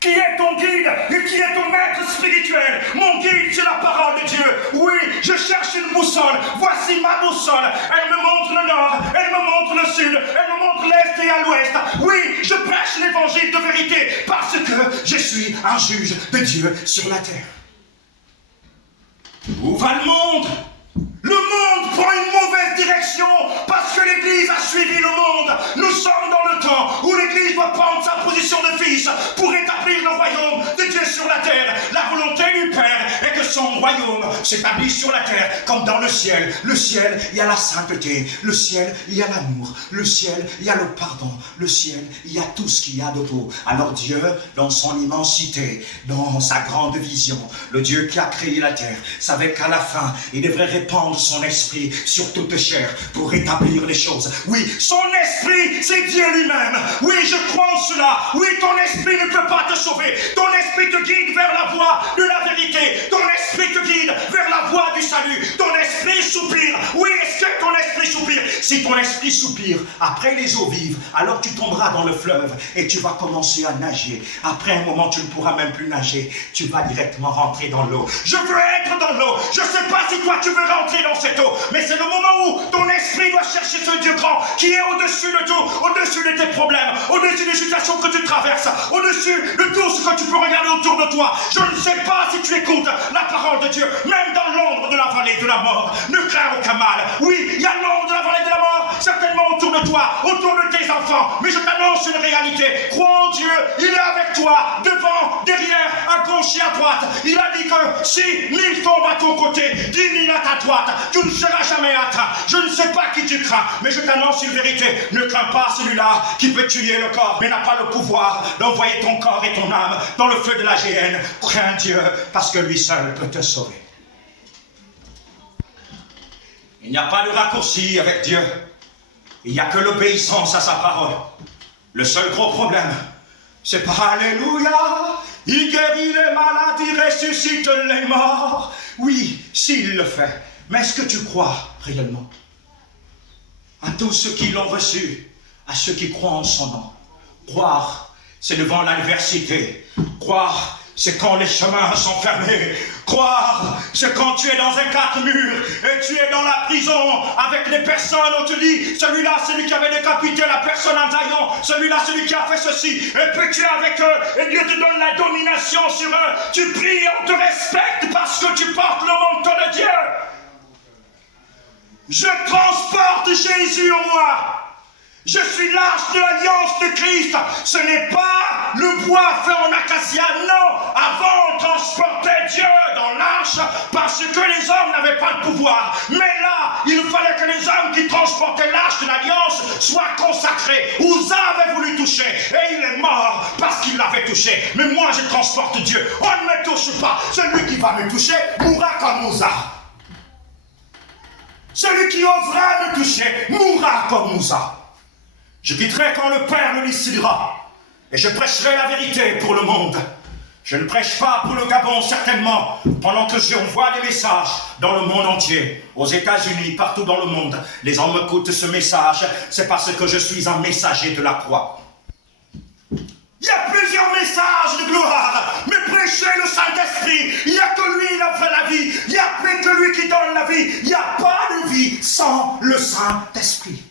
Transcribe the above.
Qui est ton guide et qui est ton maître spirituel? Mon guide, c'est la parole de Dieu. Oui, je cherche une boussole. Voici ma boussole. Elle me montre le nord, elle me montre le sud, elle me montre l'est et à l'ouest. Oui, je prêche l'évangile de vérité parce que je suis un juge de Dieu sur la terre. Où va le monde? Le monde prend une mauvaise direction parce que l'Église a suivi le monde. Nous sommes dans le temps où l'Église doit prendre sa position de fils pour établir le royaume de Dieu sur la terre. La volonté du Père est que son royaume s'établisse sur la terre comme dans le ciel. Le ciel, il y a la sainteté. Le ciel, il y a l'amour. Le ciel, il y a le pardon. Le ciel, il y a tout ce qu'il y a de beau. Alors Dieu, dans son immensité, dans sa grande vision, le Dieu qui a créé la terre, savait qu'à la fin, il devrait répandre son esprit sur toute chair pour établir les choses. Oui, son esprit, c'est Dieu lui-même. Oui, je crois en cela. Oui, ton esprit ne peut pas te sauver. Ton esprit te guide vers la voie de la vérité. Ton esprit te guide vers la voie du salut. Ton esprit soupire. Oui, est-ce que ton esprit soupire? Si ton esprit soupire, après les eaux vives, alors tu tomberas dans le fleuve et tu vas commencer à nager. Après un moment, tu ne pourras même plus nager. Tu vas directement rentrer dans l'eau. Je veux être dans l'eau. Je ne sais pas si toi tu veux rentrer dans cette eau, mais c'est le moment où ton esprit doit chercher ce Dieu grand qui est au-dessus de tout, au-dessus de tes problèmes, au-dessus des situations que tu traverses, au-dessus de tout ce que tu peux regarder autour de toi. Je ne sais pas si tu écoutes la parole de Dieu, même dans l'ombre de la vallée de la mort. Ne crains aucun mal. Oui, il y a l'ombre de la vallée de la mort, certainement autour de toi, autour de tes enfants, mais je t'annonce une réalité. Crois en Dieu, il est avec toi, devant, derrière, à gauche et à droite. Il a dit que si 1000 tombent à ton côté, 10 000 à ta droite, tu ne seras jamais atteint. Je ne sais pas qui tu crains, mais je t'annonce une vérité. Ne crains pas celui-là qui peut tuer le corps, mais n'a pas le pouvoir d'envoyer ton corps et ton âme dans le feu de la géhenne. Crains Dieu, parce que lui seul peut te sauver. Il n'y a pas de raccourci avec Dieu. Il n'y a que l'obéissance à sa parole. Le seul gros problème, c'est pas Alléluia, il guérit les malades, il ressuscite les morts. Oui, s'il le fait. Mais est-ce que tu crois réellement à tous ceux qui l'ont reçu, à ceux qui croient en son nom? Croire, c'est devant l'adversité. Croire, c'est quand les chemins sont fermés. Croire, c'est quand tu es dans un quatre murs et tu es dans la prison avec les personnes. On te dit, celui-là, celui qui avait décapité la personne en taillant. Celui-là, celui qui a fait ceci. Et puis tu es avec eux et Dieu te donne la domination sur eux. Tu pries, on te respecte parce que tu portes le manteau de Dieu. Je transporte Jésus en moi. Je suis l'arche de l'alliance de Christ. Ce n'est pas le bois fait en acacia, non. Avant, on transportait Dieu dans l'arche parce que les hommes n'avaient pas de pouvoir. Mais là, il fallait que les hommes qui transportaient l'arche de l'alliance soient consacrés. Uza avait voulu toucher et il est mort parce qu'il l'avait touché. Mais moi, je transporte Dieu. On ne me touche pas. Celui qui va me toucher mourra comme Uza. Celui qui osera me toucher mourra comme Uza. Je quitterai quand le Père le décidera. Et je prêcherai la vérité pour le monde. Je ne prêche pas pour le Gabon, certainement, pendant que j'envoie des messages dans le monde entier, aux États-Unis, partout dans le monde. Les gens m'écoutent ce message, c'est parce que je suis un messager de la croix. Il y a plusieurs messages de gloire, mais prêchez le Saint-Esprit. Il n'y a que lui, il a fait la vie. Il n'y a que lui qui donne la vie. Il n'y a pas de vie sans le Saint-Esprit.